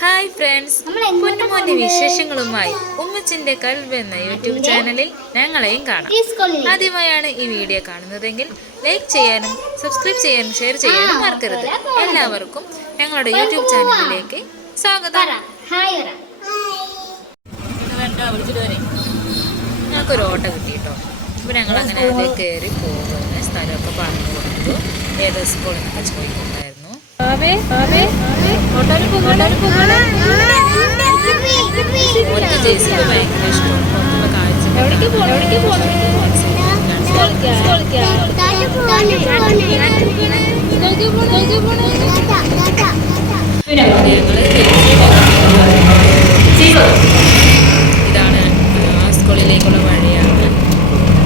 Hi friends, പൊന്നുമോന്റെ വിശേഷങ്ങളുമായി ഉമ്മച്ചിന്റെ കൽവ് എന്ന YouTube ചാനലിൽ ഞങ്ങളെയും കാണാം. ആദ്യമായാണ് ഈ വീഡിയോ കാണുന്നതെങ്കിൽ ലൈക്ക് ചെയ്യാനും സബ്സ്ക്രൈബ് ചെയ്യാനും ഷെയർ ചെയ്യാനും മറക്കരുത്. എല്ലാവർക്കും ഞങ്ങളുടെ യൂട്യൂബ് ചാനലിലേക്ക് സ്വാഗതം. ഞങ്ങൾക്കൊരു ഓട്ടോ കിട്ടിയിട്ടോ. അപ്പോൾ ഞങ്ങൾ അങ്ങനെ അതിൽ കയറി പോകുന്ന സ്ഥലമൊക്കെ പറഞ്ഞു കൊടുത്തു. ഏത് സ്കൂളിൽ നിന്നൊക്കെ ചോദിക്കുന്നുണ്ടായിരുന്നു. ഒറ്റ ജേഴ്സിക്ക് ഭയങ്കര ഇഷ്ടം. പുറത്തുള്ള ഇതാണ് ആ സ്കൂളിലേക്കുള്ള വഴിയാണ്.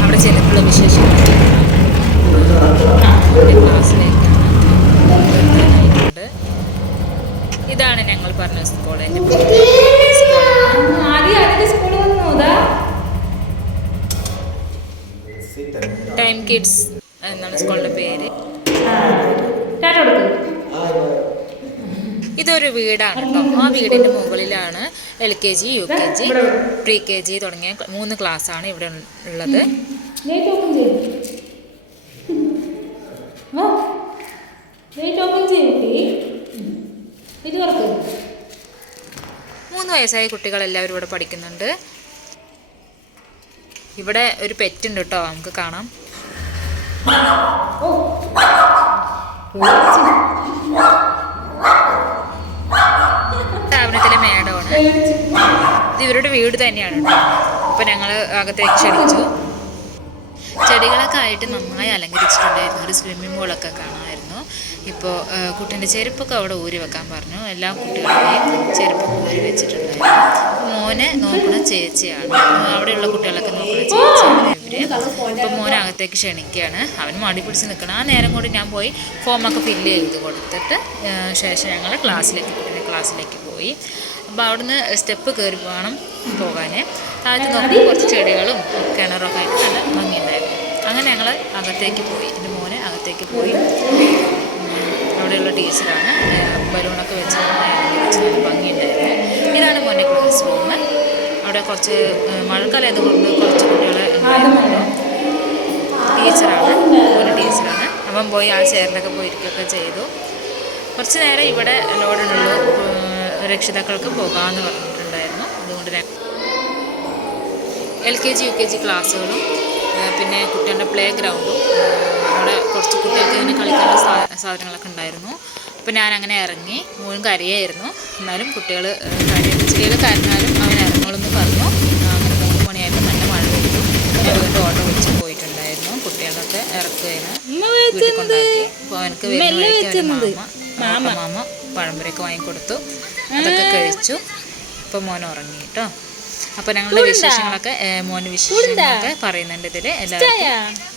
അവിടെ ചെല്ലുമ്പോൾ വിശേഷങ്ങളുണ്ട്. ക്ലാസ്സിലേക്കാണ്. ഇതാണ് ഞങ്ങൾ പറഞ്ഞ സ്കൂൾ. ടൈം കിഡ്സ് എന്നാണ് സ്കൂളിന്റെ പേര്. ഇതൊരു വീടാണ് കേട്ടോ. ആ വീടിന്റെ മുകളിലാണ് LKG, UKG, pre-KG തുടങ്ങിയ 3 ക്ലാസ്സാണ് ഇവിടെ ഉള്ളത്. 3 വയസ്സായ കുട്ടികളെല്ലാവരും ഇവിടെ പഠിക്കുന്നുണ്ട്. ഇവിടെ ഒരു പെറ്റ് ഉണ്ട് കേട്ടോ, നമുക്ക് കാണാം. സ്ഥാപനത്തിലെ മേഡമാണ്. ഇത് ഇവരുടെ വീട് തന്നെയാണ് കേട്ടോ. അപ്പോൾ ഞങ്ങൾ അകത്തേക്ക് ക്ഷണിച്ചു. ചെടികളൊക്കെ ആയിട്ട് നന്നായി അലങ്കരിച്ചിട്ടുണ്ടായിരുന്നു. ഒരു സ്വിമ്മിംഗ് പൂളൊക്കെ കാണാമായിരുന്നു. ഇപ്പോൾ കുട്ടീൻ്റെ ചെരുപ്പൊക്കെ അവിടെ ഊരി വെക്കാൻ പറഞ്ഞു. എല്ലാ കുട്ടികളുടെയും ചെരുപ്പൊക്കെ ഊരി വെച്ചിട്ടുണ്ടായിരുന്നു. മോനെ നോക്കുന്ന ചേച്ചിയാണ്, അവിടെയുള്ള കുട്ടികളൊക്കെ നോക്കുന്ന ചേച്ചിയാണ് ഇവർ. ഇപ്പോൾ മോനെ അകത്തേക്ക് ക്ഷണിക്കുകയാണ്. അവൻ മടി പിടിച്ച് നിൽക്കണം. ആ നേരം കൊണ്ട് ഞാൻ പോയി ഫോമൊക്കെ ഫില്ല് ചെയ്ത് കൊടുത്തിട്ട് ശേഷം ഞങ്ങൾ കുട്ടീൻ്റെ ക്ലാസ്സിലേക്ക് പോയി. അപ്പോൾ അവിടുന്ന് സ്റ്റെപ്പ് കയറി വേണം പോകാൻ. താഴത്ത് നോക്കുമ്പോൾ കുറച്ച് ചെടികളും കിണറൊക്കെ ആയിട്ട് നല്ല ഭംഗിയുണ്ടായിരുന്നു. അങ്ങനെ ഞങ്ങൾ അകത്തേക്ക് പോയി. എൻ്റെ മോനെ അകത്തേക്ക് പോയി. അവിടെയുള്ള ടീച്ചറാണ് ബലൂണൊക്കെ വെച്ച് നല്ല ഭംഗിയുണ്ടായിരുന്നു. ഇതാണ് മോൻ്റെ ക്ലാസ് റൂം. അവിടെ കുറച്ച് മഴക്കാലം ആയതുകൊണ്ട് കുറച്ച് കുട്ടികളെ ഉണ്ടായിരുന്നല്ലോ. ടീച്ചറാണ്, ഒരു ടീച്ചറാണ്. അവൻ പോയി ആ ചെയറിലൊക്കെ പോയി ഇരിക്കുകയൊക്കെ ചെയ്തു. കുറച്ച് നേരം ഇവിടെ ലോഡുള്ളൂ. രക്ഷിതാക്കൾക്ക് പോകാമെന്ന് പറഞ്ഞിട്ടുണ്ടായിരുന്നു. അതുകൊണ്ട് LKG, UKG ക്ലാസ്സുകളും പിന്നെ കുട്ടികളുടെ പ്ലേ ഗ്രൗണ്ടും അവിടെ കുറച്ച് കുട്ടികൾക്ക് ഇങ്ങനെ കളിക്കാനുള്ള സാധനങ്ങളൊക്കെ ഉണ്ടായിരുന്നു. അപ്പോൾ ഞാനങ്ങനെ ഇറങ്ങി. മോനും കരയായിരുന്നു. എന്നാലും കുട്ടികൾ കരഞ്ഞാലും അവൻ ഇറങ്ങോളെന്ന് പറഞ്ഞു. അങ്ങനെ 3 മണിയായപ്പോൾ നല്ല മഴ പെയ്തു. ഞാൻ വീണ്ടും ഓട്ടോ വിളിച്ച് പോയിട്ടുണ്ടായിരുന്നു. കുട്ടികളൊക്കെ ഇറക്കുകയാണ്, വീട്ടിൽ കൊണ്ടാക്കി. അപ്പോൾ അവനക്ക് മാമ പഴംപൊരിയൊക്കെ വാങ്ങിക്കൊടുത്തു. അതൊക്കെ കഴിച്ചു. ഇപ്പോൾ മോൻ ഉറങ്ങി കേട്ടോ. അപ്പോൾ ഞങ്ങളുടെ വിശേഷങ്ങളൊക്കെ മോൻ്റെ വിശേഷങ്ങളൊക്കെ പറയുന്നുണ്ട് ഇതിൽ. എല്ലാവർക്കും